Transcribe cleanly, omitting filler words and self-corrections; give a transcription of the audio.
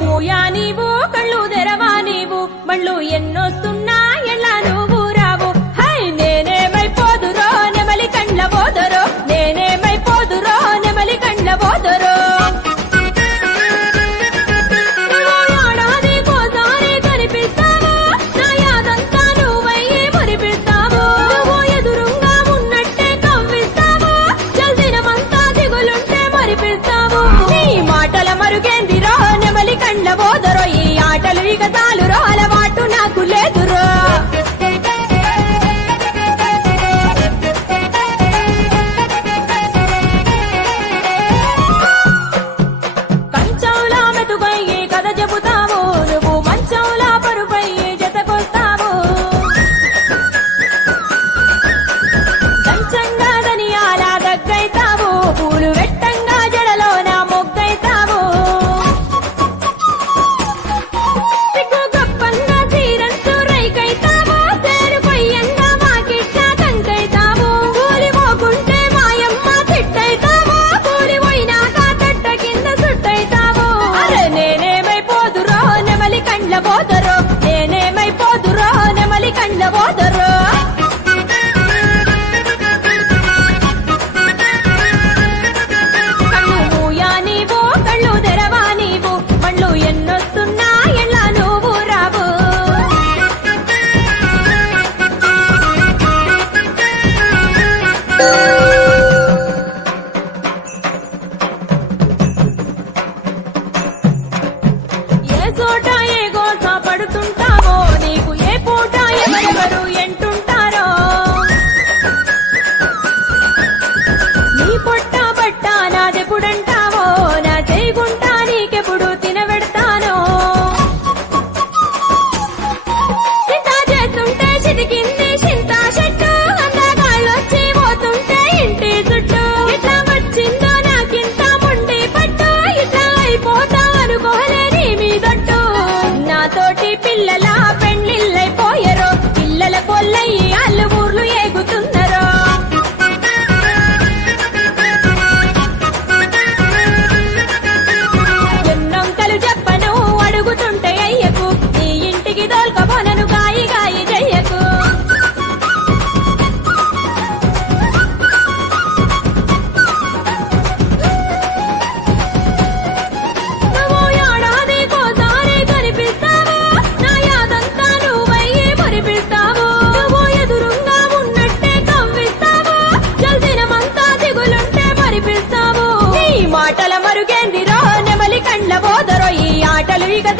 మూయా నీవు కళ్ళు తెరవా నీవు మళ్ళు ఎన్నొస్తున్నా ఎల్లా నువ్వు రావు హై నేనేమైపోదురో నెమలి కండ్ల పోదరో నేనేమైపోదురో నెమలి కండ్ల పోదరో మరుగేందిరో నెమలి కండ్ల పోదరో ఈ ఆటలు ఇక చాలురో అలవాటు నాకు లేదురో కంచంలా మెతుగయ్యి కథ చెబుతావు నువ్వు మంచంలా పరుపయ్యి జతకొస్తావు కంచంగా దనియాలా దగ్గైతావు పూలు వెట్టంగా జడలో నా మొగ్గైతావు పోదరో నేనేమైపోదురో నెమలి కండ్ల పోదరో కళ్ళు మూయా నీవు కళ్ళు తెరవా నీవు మళ్ళు ఎన్నొస్తున్నా ఎల్లా నువ్వు రావు ఏ చోట ఏ గోస పడుతుంటావో నీకు ఏ పూట ఎవరెవరు ఎంటుంటారో నీ పొట్ట బట్ట నాదెప్పుడంటావో నా చేగుంటా నీకెప్పుడు తినబెడతానో చింతా చేస్తుంటే చితికింది చింతా చెట్టు అందగాళ్ళొచ్చి పోతుంటే ఇంటి చుట్టూ ఇట్లా వచ్చిందో నాకింత ముండి పట్టు ఇట్లా అయిపోతా అనుకోలేని మీదట్టు నాతోటి పిల్లల పెళ్లిళ్ళైపోయరో పిల్లల కొల్లయ్యి అల్లు ఊర్లు ఏగుతున్నారో ఎన్నొంకలు చెప్పను అడుగుతుంటే అయ్యకు నీ ఇంటికి దోల్కపోనను గాయి గాయి చెయ్యకు నువ్వు ఏడాదికోసారి కనిపిస్తావు నా యాదంతా నువ్వయ్యి మురిపిస్తావు నువ్వు ఎదురుంగా ఉన్నట్టే కవ్విస్తావు జల్దినమంతా దిగులుంటే మరిపిస్తావు నీ మాటల మరుగేందిరో నెమలి కండ్ల పోదరో ఈ ఆటలు ఇక